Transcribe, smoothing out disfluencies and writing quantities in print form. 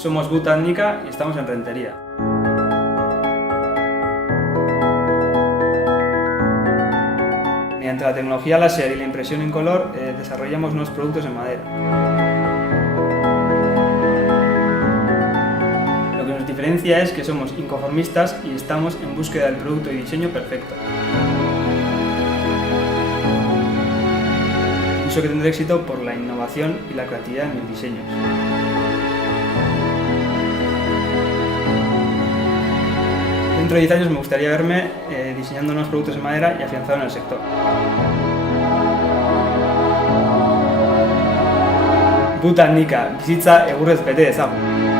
Somos Butannica y estamos en Rentería. Mediante la tecnología láser y la impresión en color, desarrollamos nuevos productos en madera. Lo que nos diferencia es que somos inconformistas y estamos en búsqueda del producto y diseño perfecto. Pienso que tendré éxito por la innovación y la creatividad en mis diseños. Dentro de 10 años me gustaría verme diseñando nuevos productos en madera y afianzado en el sector. Butannica, bizitza egurrez bete dezagun.